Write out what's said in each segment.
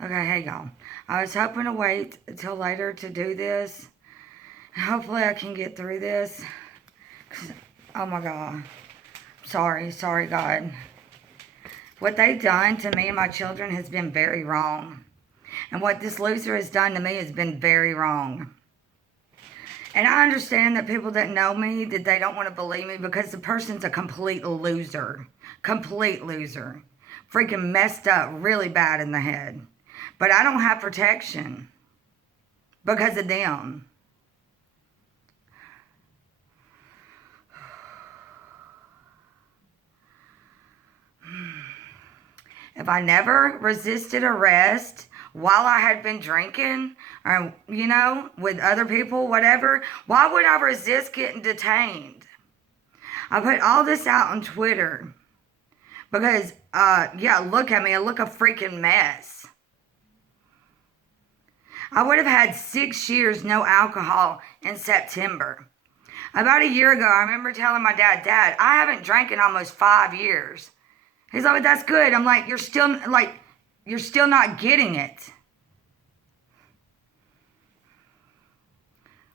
Okay, hey y'all. I was hoping to wait until later to do this. Hopefully I can get through this. Oh my God. Sorry, God. What they've done to me and my children has been very wrong. And what this loser has done to me has been very wrong. And I understand that people that know me, that they don't want to believe me because the person's a complete loser. Complete loser. Freaking messed up really bad in the head. But I don't have protection because of them. If I never resisted arrest while I had been drinking or, with other people, whatever, why would I resist getting detained? I put all this out on Twitter because, look at me. I look a freaking mess. I would have had 6 years no alcohol in September. About a year ago, I remember telling my dad, I haven't drank in almost 5 years. He's like, that's good. I'm like, you're still not getting it.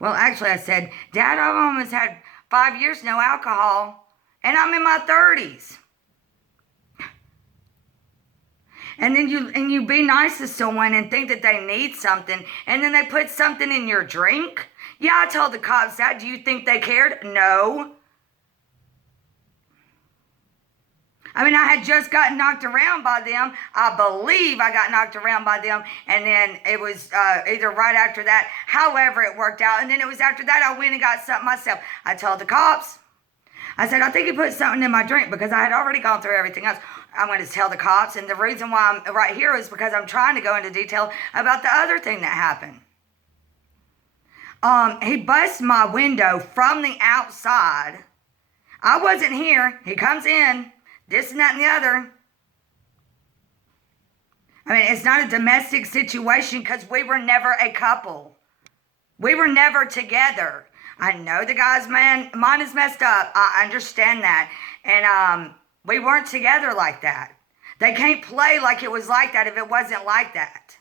Well, actually, I said, Dad, I've almost had 5 years no alcohol, and I'm in my 30s. And then you be nice to someone and think that they need something, and then they put something in your drink. Yeah, I told the cops that. Do you think they cared? No. I mean, I had just gotten knocked around by them. I believe I got knocked around by them. And then it was either right after that, however it worked out. And then it was after that I went and got something myself. I told the cops. I said, I think he put something in my drink because I had already gone through everything else. I'm going to tell the cops. And the reason why I'm right here is because I'm trying to go into detail about the other thing that happened. He busts my window from the outside. I wasn't here. He comes in. This and that and the other. I mean, it's not a domestic situation because we were never a couple. We were never together. I know the guy's mine is messed up. I understand that. And we weren't together like that. They can't play like it was like that if it wasn't like that.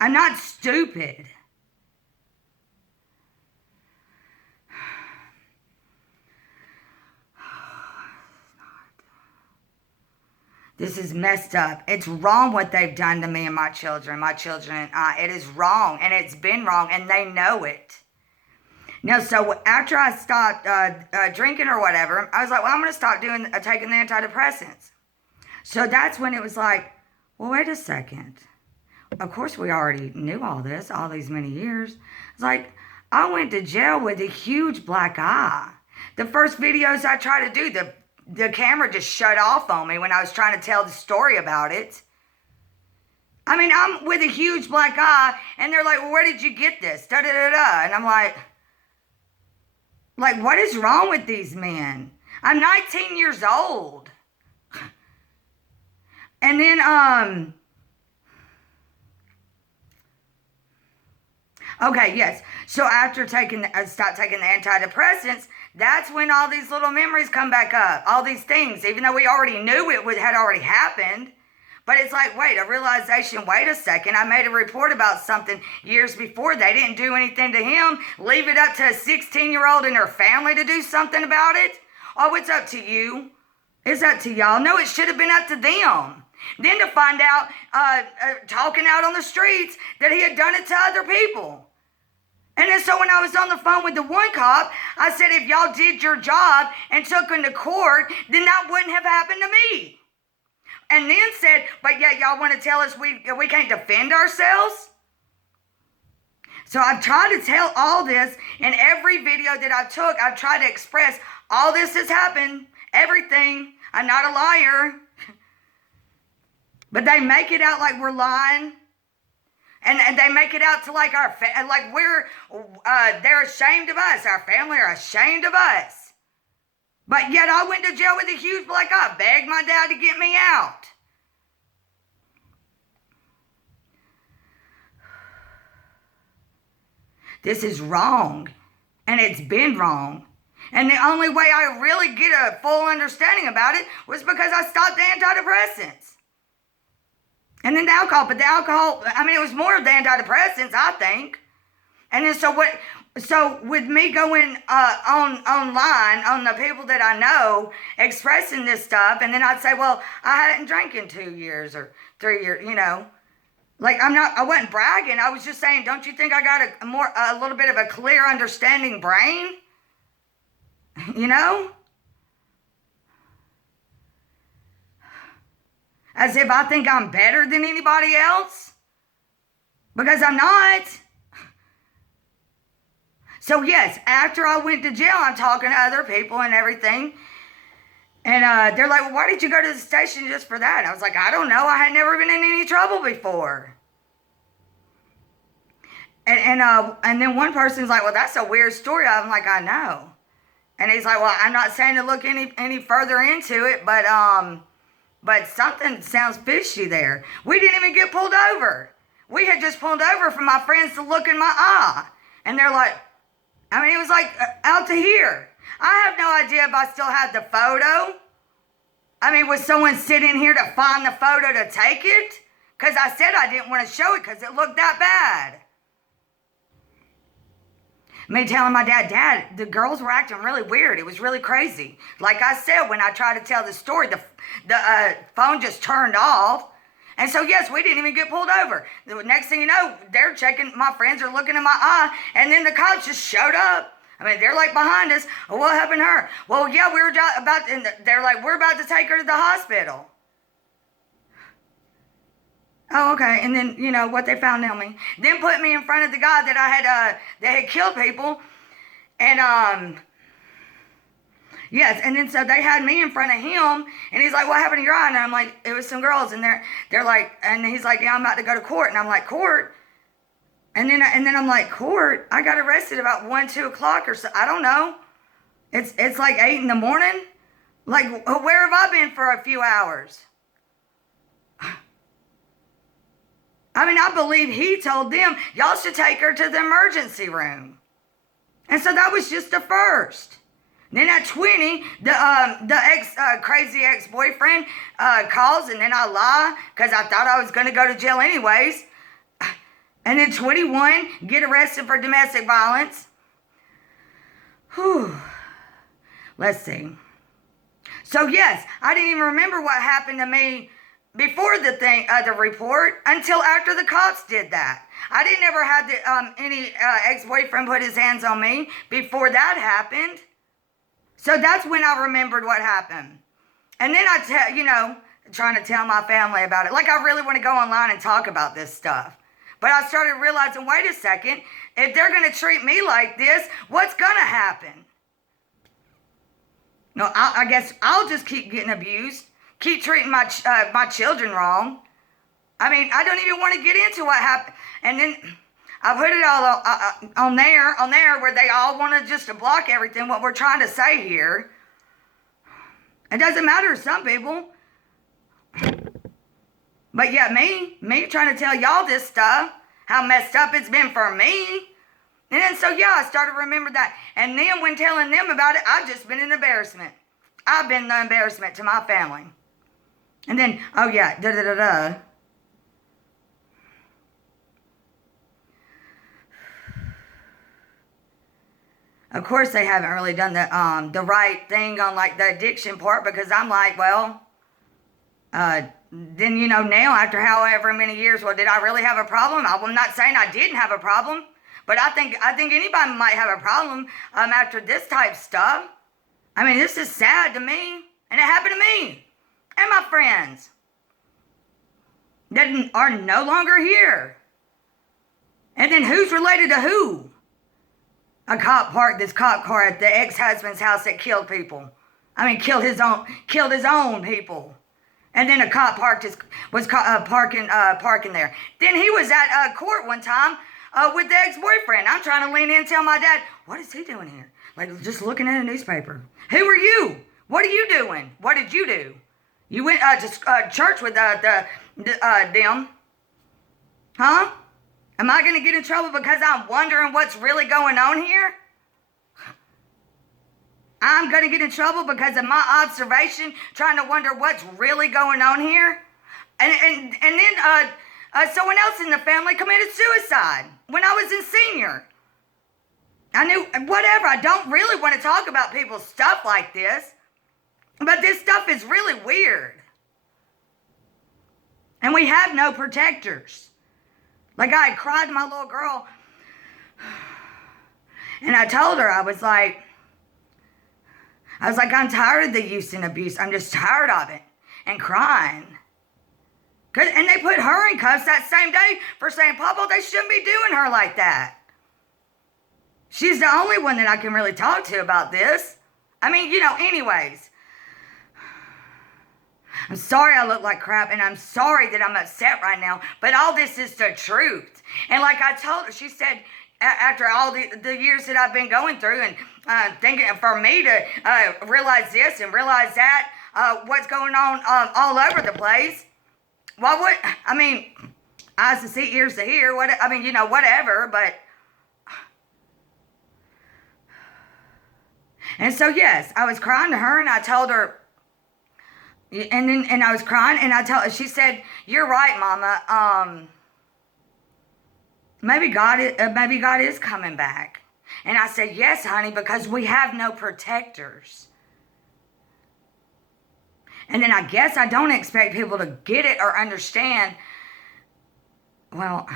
I'm not stupid. This is messed up. It's wrong what they've done to me and my children and I. It is wrong, and it's been wrong, and they know it. Now, so after I stopped drinking or whatever, I was like, well, I'm going to stop taking the antidepressants. So that's when it was like, well, wait a second. Of course, we already knew all this, all these many years. It's like, I went to jail with a huge black eye. The first videos I tried to do, the camera just shut off on me when I was trying to tell the story about it. I mean, I'm with a huge black eye, and they're like, well, where did you get this? Da-da-da-da. And I'm like, what is wrong with these men? I'm 19 years old. And then, okay, yes. So after stopped taking the antidepressants, that's when all these little memories come back up. All these things, even though we already knew it had already happened. But it's like, wait, a realization, wait a second. I made a report about something years before. They didn't do anything to him. Leave it up to a 16-year-old and her family to do something about it? Oh, it's up to you. It's up to y'all. No, it should have been up to them. Then to find out, talking out on the streets, that he had done it to other people. And then so when I was on the phone with the one cop, I said, if y'all did your job and took him to court, then that wouldn't have happened to me. And then said, but yet y'all want to tell us we can't defend ourselves? So I've tried to tell all this in every video that I took. I've tried to express all this has happened, everything. I'm not a liar. But they make it out like we're lying. And they make it out to like they're ashamed of us. Our family are ashamed of us. But yet I went to jail with a huge black eye. Begged my dad to get me out. This is wrong. And it's been wrong. And the only way I really get a full understanding about it was because I stopped the antidepressants. And then the alcohol, but the alcohol, I mean, it was more of the antidepressants, I think. And then so with me going online on the people that I know expressing this stuff, and then I'd say, well, I hadn't drank in 2 years or 3 years, Like I wasn't bragging. I was just saying, don't you think I got a little bit of a clear understanding brain? As if I think I'm better than anybody else. Because I'm not. So yes, after I went to jail, I'm talking to other people and everything. And they're like, well, why did you go to the station just for that? And I was like, I don't know. I had never been in any trouble before. And then one person's like, well, that's a weird story. I'm like, I know. And he's like, well, I'm not saying to look any further into it, but something sounds fishy there. We didn't even get pulled over. We had just pulled over for my friends to look in my eye. And they're like, I mean, it was like out to here. I have no idea if I still had the photo. I mean, was someone sitting here to find the photo to take it? Because I said I didn't want to show it because it looked that bad. Me telling my dad, the girls were acting really weird. It was really crazy. Like I said, when I tried to tell the story, the phone just turned off. And so, yes, we didn't even get pulled over. The next thing you know, they're checking, my friends are looking in my eye, and then the cops just showed up. I mean, they're like behind us. Well, what happened to her? Well, yeah, we were about, and they're like, we're about to take her to the hospital. Oh, okay. And then, what they found on me. Then put me in front of the guy that had killed people. And, yes. And then so they had me in front of him. And he's like, what happened to your eye? And I'm like, it was some girls. And they're like, and he's like, yeah, I'm about to go to court. And I'm like, court? And then I'm like, court? I got arrested about 1, 2 o'clock or so. I don't know. It's like 8 in the morning. Like, where have I been for a few hours? I mean, I believe he told them, y'all should take her to the emergency room. And so that was just the first. Then at 20, the crazy ex-boyfriend calls, and then I lie because I thought I was going to go to jail anyways. And then 21, get arrested for domestic violence. Whew. Let's see. So yes, I didn't even remember what happened to me before the report until after the cops did that. I didn't ever have any ex-boyfriend put his hands on me before that happened. So that's when I remembered what happened. And then trying to tell my family about it. Like I really want to go online and talk about this stuff. But I started realizing, wait a second, if they're going to treat me like this, what's going to happen? No, I guess I'll just keep getting abused. Keep treating my children wrong. I mean, I don't even want to get into what happened. And then I put it all on there where they all want to block everything, what we're trying to say here. It doesn't matter to some people. But yeah, me trying to tell y'all this stuff, how messed up it's been for me. And then so yeah, I started to remember that. And then when telling them about it, I've just been an embarrassment. I've been the embarrassment to my family. And then, oh yeah, Of course, they haven't really done the right thing on like the addiction part, because I'm like, well, then now after however many years, well, did I really have a problem? I'm not saying I didn't have a problem, but I think anybody might have a problem after this type stuff. I mean, this is sad to me, and it happened to me and my friends that are no longer here. And then who's related to who? A cop parked this cop car at the ex-husband's house that killed people. I mean, killed his own people. And then a cop was parking there. Then he was at court one time with the ex-boyfriend. I'm trying to lean in and tell my dad, what is he doing here? Like, just looking at a newspaper. Who are you? What are you doing? What did you do? You went to church with them. Huh? Am I going to get in trouble because I'm wondering what's really going on here? I'm going to get in trouble because of my observation, trying to wonder what's really going on here? And then someone else in the family committed suicide when I was in senior. I knew, whatever, I don't really want to talk about people's stuff like this, but this stuff is really weird. And we have no protectors. Like, I had cried to my little girl, and I told her, I was like, I'm tired of the use and abuse. I'm just tired of it. And crying. And they put her in cuffs that same day for saying, Papa, they shouldn't be doing her like that. She's the only one that I can really talk to about this. I mean, anyways. I'm sorry I look like crap, and I'm sorry that I'm upset right now, but all this is the truth. And like I told her, she said, after all the years that I've been going through and thinking for me to realize this and realize that, what's going on all over the place, eyes to see, ears to hear, whatever, but. And so, yes, I was crying to her, and I told her, and I was crying, and I told her, she said, you're right, Mama, maybe God is coming back. And I said, yes, honey, because we have no protectors. And then I guess I don't expect people to get it or understand. Well,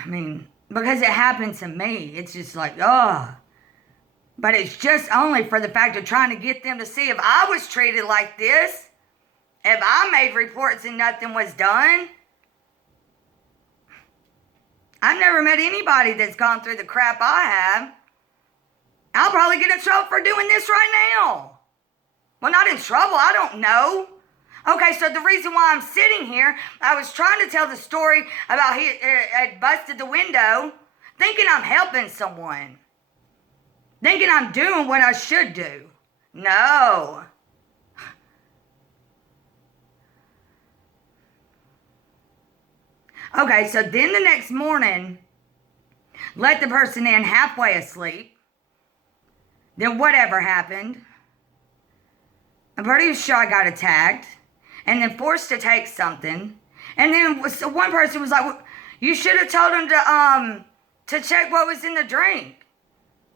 because it happened to me. It's just like, oh. But it's just only for the fact of trying to get them to see if I was treated like this. If I made reports and nothing was done. I've never met anybody that's gone through the crap I have. I'll probably get in trouble for doing this right now. Well, not in trouble. I don't know. Okay, so the reason why I'm sitting here, I was trying to tell the story about he had busted the window, thinking I'm helping someone. Thinking I'm doing what I should do. No. Okay, so then the next morning, let the person in halfway asleep. Then whatever happened. I'm pretty sure I got attacked. And then forced to take something. And then one person was like, well, you should have told him to check what was in the drink.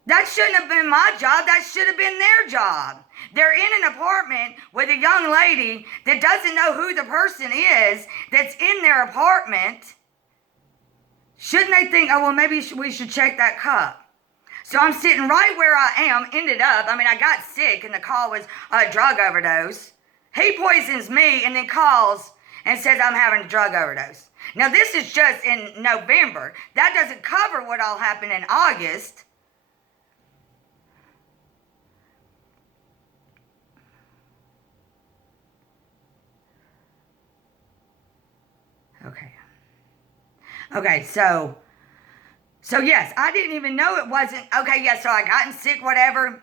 That shouldn't have been my job. That should have been their job. They're in an apartment with a young lady that doesn't know who the person is that's in their apartment. Shouldn't they think, oh, well, maybe we should check that cup? So I'm sitting right where I am, ended up. I got sick, and the call was a drug overdose. He poisons me and then calls and says I'm having a drug overdose. Now, this is just in November. That doesn't cover what all happened in August. Okay, so yes, I didn't even know it wasn't, okay, yeah, so I gotten sick, whatever.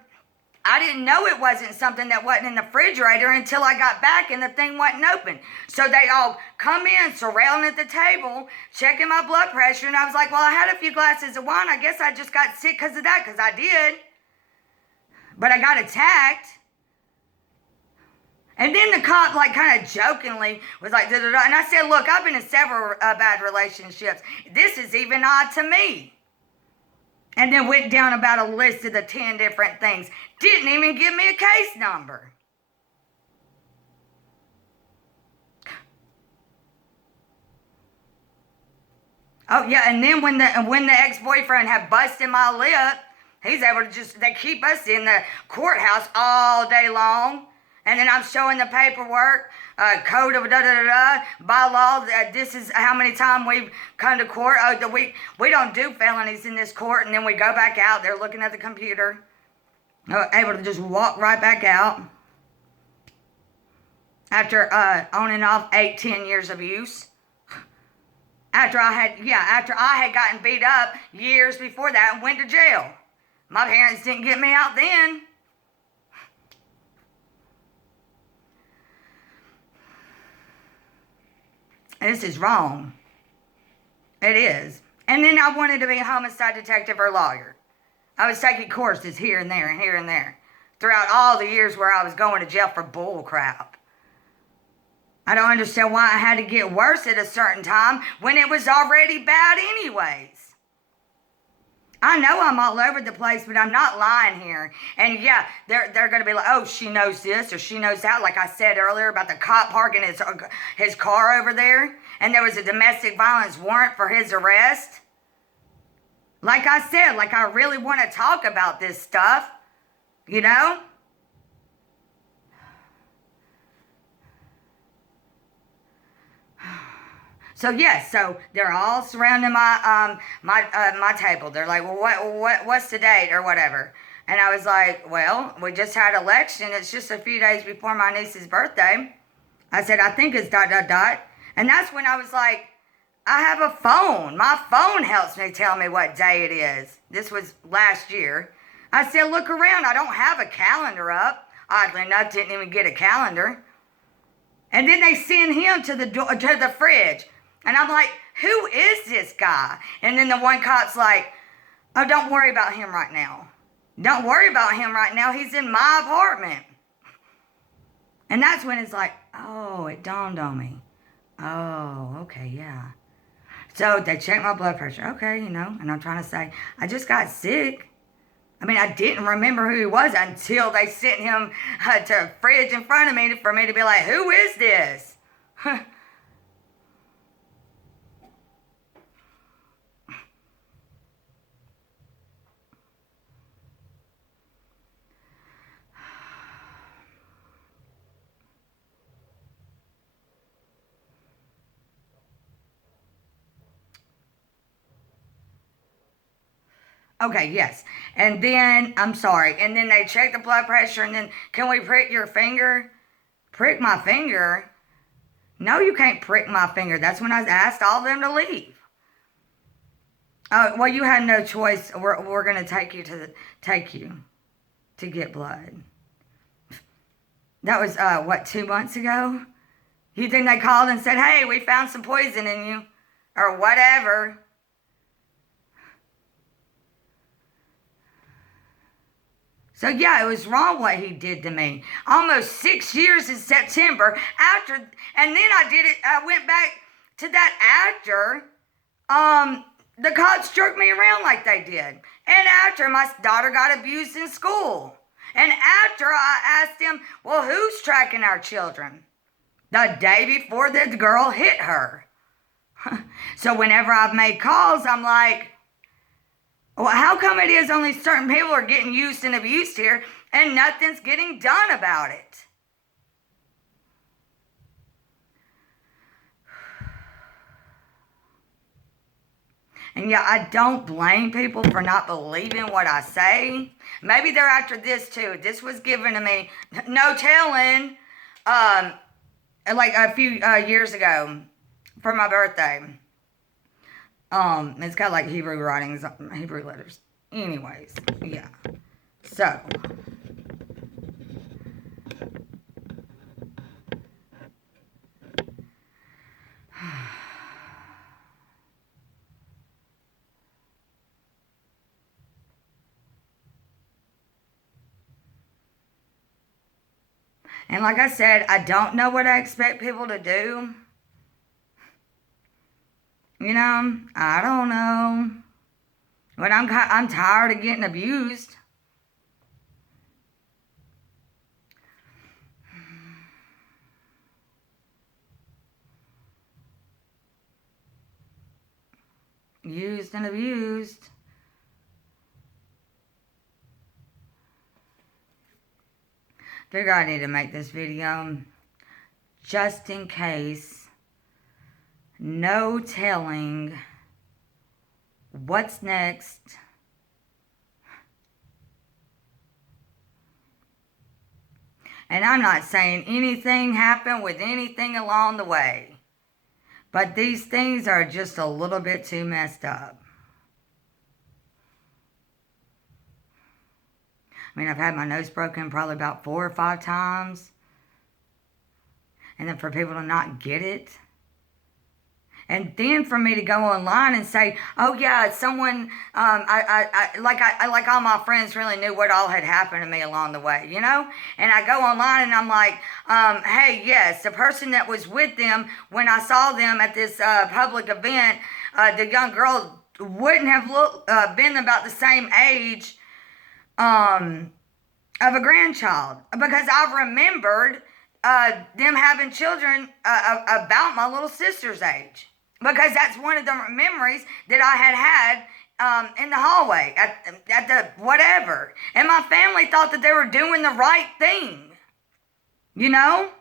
I didn't know it wasn't something that wasn't in the refrigerator until I got back and the thing wasn't open. So they all come in, surrounding at the table, checking my blood pressure, and I was like, well, I had a few glasses of wine. I guess I just got sick because of that, because I did. But I got attacked. And then the cop, kind of jokingly was like, da-da-da. And I said, look, I've been in several bad relationships. This is even odd to me. And then went down about a list of the 10 different things. Didn't even give me a case number. Oh, yeah, and then when the ex-boyfriend had busted my lip, he's able to they keep us in the courthouse all day long. And then I'm showing the paperwork, code of da-da-da-da, by law, this is how many times we've come to court. We don't do felonies in this court. And then we go back out. They're looking at the computer, able to just walk right back out. After on and off 8-10 years of use. After I had gotten beat up years before that and went to jail. My parents didn't get me out then. This is wrong. It is. And then I wanted to be a homicide detective or lawyer. I was taking courses here and there and here and there throughout all the years where I was going to jail for bull crap. I don't understand why it had to get worse at a certain time when it was already bad anyways. I know I'm all over the place, but I'm not lying here. And yeah, they're going to be like, oh, she knows this or she knows that. Like I said earlier about the cop parking his car over there. And there was a domestic violence warrant for his arrest. Like I said, like I really want to talk about this stuff, you know? So yes, so they're all surrounding my table. They're like, well, what's the date or whatever? And I was like, well, we just had election. It's just a few days before my niece's birthday. I said, I think it's ... And that's when I was like, I have a phone. My phone helps me tell me what day it is. This was last year. I said, look around. I don't have a calendar up. Oddly enough, didn't even get a calendar. And then they send him to the fridge. And I'm like, who is this guy? And then the one cop's like, oh, don't worry about him right now. Don't worry about him right now. He's in my apartment. And that's when it's like, oh, it dawned on me. Oh, okay, yeah. So they checked my blood pressure. Okay, and I'm trying to say, I just got sick. I mean, I didn't remember who he was until they sent him to a fridge in front of me for me to be like, who is this? Okay, yes. And then, I'm sorry. And then they check the blood pressure and then, can we prick your finger? Prick my finger? No, you can't prick my finger. That's when I asked all of them to leave. Oh, well, you had no choice. We're going to take you to get blood. That was, 2 months ago? You think they called and said, hey, we found some poison in you? Or whatever. So yeah, it was wrong what he did to me. Almost 6 years in September after, and then I went back to that actor. The cops jerked me around like they did. And after my daughter got abused in school. And after I asked him, well, who's tracking our children? The day before the girl hit her. So whenever I've made calls, I'm like, well, how come it is only certain people are getting used and abused here and nothing's getting done about it? And yeah, I don't blame people for not believing what I say. Maybe they're after this too. This was given to me, no telling, like a few years ago for my birthday. It's got like Hebrew writings, Hebrew letters. Anyways, yeah. So. And like I said, I don't know what I expect people to do. I don't know. But I'm tired of getting abused. Used and abused. Figure I need to make this video just in case. No telling what's next. And I'm not saying anything happened with anything along the way. But these things are just a little bit too messed up. I mean, I've had my nose broken probably about 4 or 5 times. And then for people to not get it. And then for me to go online and say, "Oh yeah, someone," like all my friends really knew what all had happened to me along the way, you know. And I go online and I'm like, "Hey, yes, the person that was with them when I saw them at this public event, the young girl wouldn't have been about the same age of a grandchild because I've remembered them having children about my little sister's age." Because that's one of the memories that I had in the hallway at the whatever. And my family thought that they were doing the right thing. You know?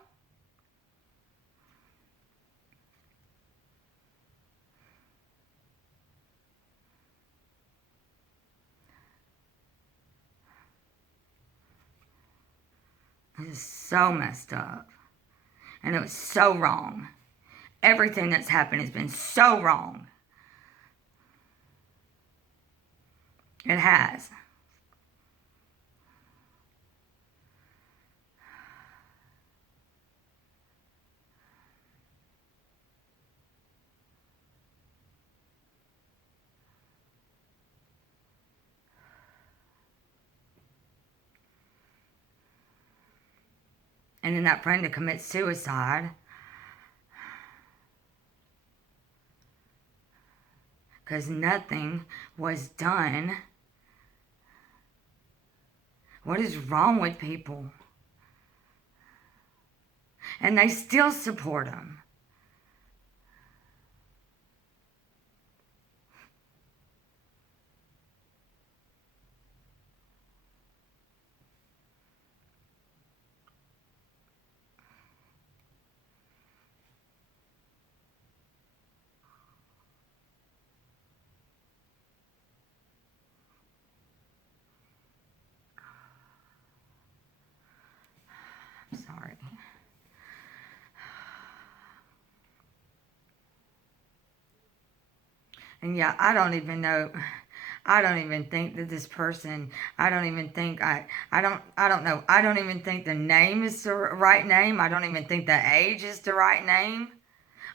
It is so messed up. And it was so wrong. Everything that's happened has been so wrong. It has. And then that friend to commit suicide because nothing was done. What is wrong with people? And they still support them. I'm sorry. And yeah, I don't even know. I don't even think that this person. I don't even think I don't know. I don't even think the name is the right name. I don't even think the age is the right name.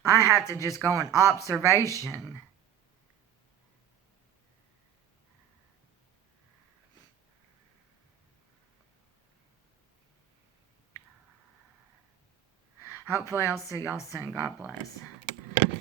I have to just go on observation. Hopefully, I'll see y'all soon. God bless.